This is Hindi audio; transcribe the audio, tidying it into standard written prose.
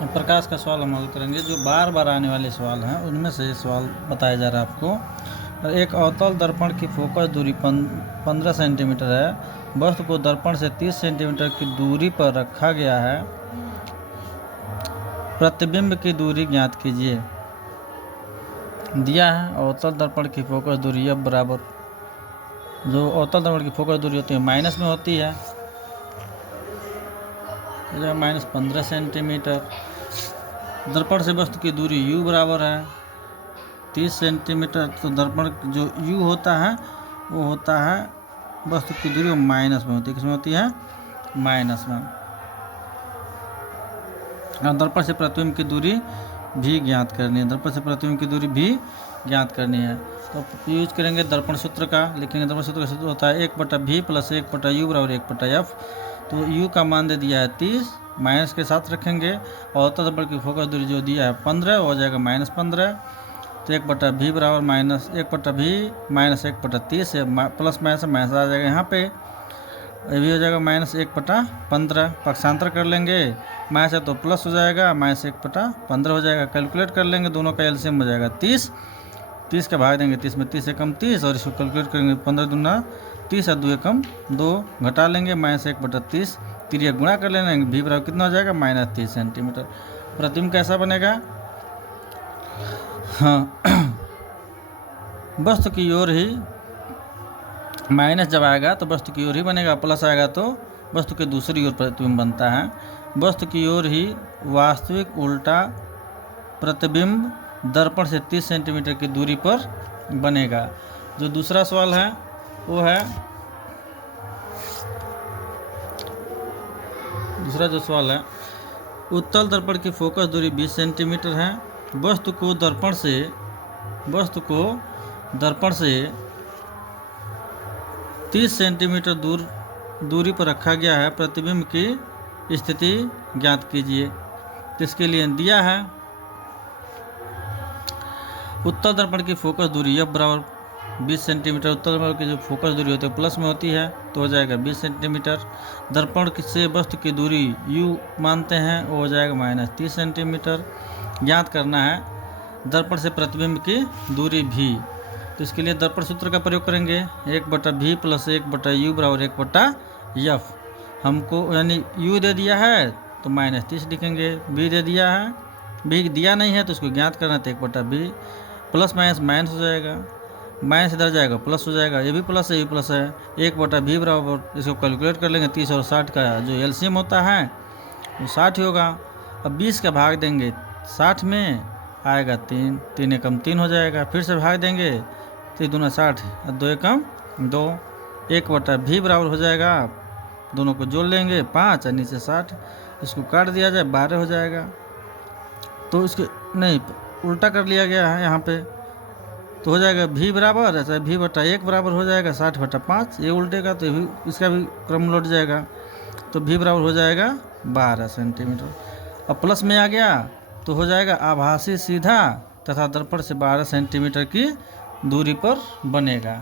प्रकाश का सवाल हम हल करेंगे। जो बार बार आने वाले सवाल हैं उनमें से ये सवाल बताया जा रहा है आपको। एक अवतल दर्पण की फोकस दूरी 15 सेंटीमीटर है। वस्तु को दर्पण से 30 सेंटीमीटर की दूरी पर रखा गया है। प्रतिबिंब की दूरी ज्ञात कीजिए। दिया है अवतल दर्पण की फोकस दूरी F बराबर, जो अवतल दर्पण की फोकस दूरी होती है माइनस में होती है, माइनस 15 सेंटीमीटर। दर्पण से वस्तु की दूरी U बराबर है 30 सेंटीमीटर। तो दर्पण जो U होता है वो होता है वस्तु की दूरी माइनस में होती है। किसमें होती है? माइनस में। और दर्पण से प्रतिबिंब की दूरी भी ज्ञात करनी है। दर्पण से प्रतिबिंब की दूरी भी ज्ञात करनी है। तो यूज करेंगे दर्पण सूत्र का। लिखेंगे दर्पण सूत्र का सूत्र होता है 1/v + 1/u बराबर 1/f। तो u का मान दे दिया है 30, माइनस के साथ रखेंगे। और अवतल दर्पण की फोकस दूरी जो दिया है 15 हो जाएगा -15। तो 1/v बराबर -1/v माइनस 1/30 है, प्लस माइनस माइनस आ जाएगा यहाँ पे। ये भी हो जाएगा -1/15। पक्षांतर कर लेंगे, माइनस है तो प्लस हो जाएगा, -1/15 हो जाएगा। कैलकुलेट कर लेंगे, दोनों का एलसीएम हो जाएगा 30। 30 का भाग देंगे 30 में, 30 एकम 30, और इसको कैलकुलेट करेंगे 15 दूना 30 और 2 एकम 2, घटा लेंगे -1/30, तिरिया गुणा कर लेंगे। भी बराबर कितना हो जाएगा? -30 सेंटीमीटर। प्रतिबिंब कैसा बनेगा? हाँ वस्तु की ओर ही माइनस जब आएगा तो वस्तु की ओर ही बनेगा, प्लस आएगा तो वस्तु के दूसरी ओर प्रतिबिंब बनता है। वस्तु की ओर ही वास्तविक उल्टा प्रतिबिंब दर्पण से 30 सेंटीमीटर की दूरी पर बनेगा। जो दूसरा सवाल है वो है, दूसरा जो सवाल है, उत्तल दर्पण की फोकस दूरी 20 सेंटीमीटर है। वस्तु को दर्पण से 30 सेंटीमीटर दूरी पर रखा गया है। प्रतिबिंब की स्थिति ज्ञात कीजिए। इसके लिए दिया है उत्तल दर्पण की फोकस दूरी F बराबर 20 सेंटीमीटर। उत्तल दर्पण की जो फोकस दूरी होती है प्लस में होती है तो हो जाएगा 20 सेंटीमीटर। दर्पण से वस्तु की दूरी U मानते हैं, वो हो जाएगा -30 सेंटीमीटर। ज्ञात करना है दर्पण से प्रतिबिंब की दूरी भी। तो इसके लिए दर्पण सूत्र का प्रयोग करेंगे 1/v + 1/u बराबर 1/f। हमको यानी U दे दिया है तो -30 लिखेंगे, v दे दिया है, v दिया नहीं है तो उसको ज्ञात करना है तो 1/v, प्लस माइनस माइनस हो जाएगा, माइनस इधर जाएगा प्लस हो जाएगा, ये भी प्लस है ये भी प्लस है। 1/v बराबर, इसको कैलकुलेट कर लेंगे, 30 और 60 का जो एलसीएम होता है वो 60 होगा। अब 20 का भाग देंगे 60 में, आएगा 3, 3 एकम 3 हो जाएगा। फिर से भाग देंगे 3 दूना 60 और 2 एकम 2, 1/v बराबर हो जाएगा, दोनों को जोड़ लेंगे 5 और नीचे 60, इसको काट दिया जाए 12 हो जाएगा। तो इसके नहीं उल्टा कर लिया गया है यहाँ पे, तो हो जाएगा v बराबर, ऐसा v/1 बराबर हो जाएगा 60/5। ये उल्टेगा तो भी इसका भी क्रम लौट जाएगा, तो v बराबर हो जाएगा 12 सेंटीमीटर। अब प्लस में आ गया तो हो जाएगा आभासी सीधा तथा दर्पण से 12 सेंटीमीटर की दूरी पर बनेगा।